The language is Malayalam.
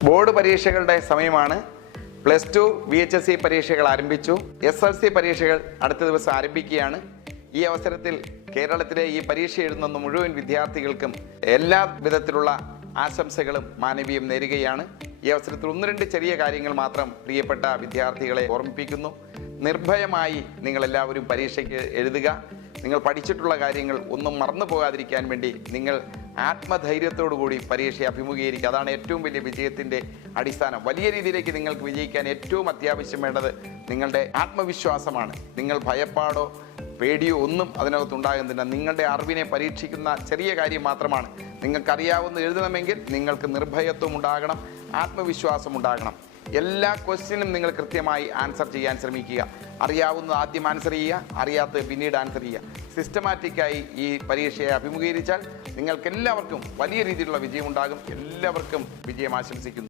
ബോർഡ് പരീക്ഷകളുടെ സമയമാണ്. +2 VHSE പരീക്ഷകൾ ആരംഭിച്ചു. SLC പരീക്ഷകൾ അടുത്ത ദിവസം ആരംഭിക്കുകയാണ്. ഈ അവസരത്തിൽ കേരളത്തിലെ ഈ പരീക്ഷ എഴുതുന്ന മുഴുവൻ വിദ്യാർത്ഥികൾക്കും എല്ലാ വിധത്തിലുള്ള ആശംസകളും മാനവീയം നേരുകയാണ്. ഈ അവസരത്തിൽ 1-2 ചെറിയ കാര്യങ്ങൾ മാത്രം പ്രിയപ്പെട്ട വിദ്യാർത്ഥികളെ ഓർമ്മിപ്പിക്കുന്നു. നിർഭയമായി നിങ്ങളെല്ലാവരും പരീക്ഷയ്ക്ക് എഴുതുക. നിങ്ങൾ പഠിച്ചിട്ടുള്ള കാര്യങ്ങൾ ഒന്നും മറന്നു പോകാതിരിക്കാൻ വേണ്ടി നിങ്ങൾ ആത്മധൈര്യത്തോടു കൂടി പരീക്ഷയെ അഭിമുഖീകരിക്കുക. അതാണ് ഏറ്റവും വലിയ വിജയത്തിൻ്റെ അടിസ്ഥാനം. വലിയ രീതിയിലേക്ക് നിങ്ങൾക്ക് വിജയിക്കാൻ ഏറ്റവും അത്യാവശ്യം വേണ്ടത് നിങ്ങളുടെ ആത്മവിശ്വാസമാണ്. നിങ്ങൾ ഭയപ്പാടോ പേടിയോ ഒന്നും അതിനകത്തുണ്ടാകുന്നില്ല. നിങ്ങളുടെ അറിവിനെ പരീക്ഷിക്കുന്ന ചെറിയ കാര്യം മാത്രമാണ്. നിങ്ങൾക്കറിയാവുന്ന എഴുതണമെങ്കിൽ നിങ്ങൾക്ക് നിർഭയത്വം ഉണ്ടാകണം, ആത്മവിശ്വാസം ഉണ്ടാകണം. എല്ലാ ക്വസ്റ്റ്യനും നിങ്ങൾ കൃത്യമായി ആൻസർ ചെയ്യാൻ ശ്രമിക്കുക. അറിയാവുന്നത് ആദ്യം ആൻസർ ചെയ്യുക, അറിയാത്തത് പിന്നീട് ആൻസർ ചെയ്യുക. സിസ്റ്റമാറ്റിക്കായി ഈ പരീക്ഷയെ അഭിമുഖീകരിച്ചാൽ നിങ്ങൾക്കെല്ലാവർക്കും വലിയ രീതിയിലുള്ള വിജയം ഉണ്ടാകും. എല്ലാവർക്കും വിജയം ആശംസിക്കുന്നു.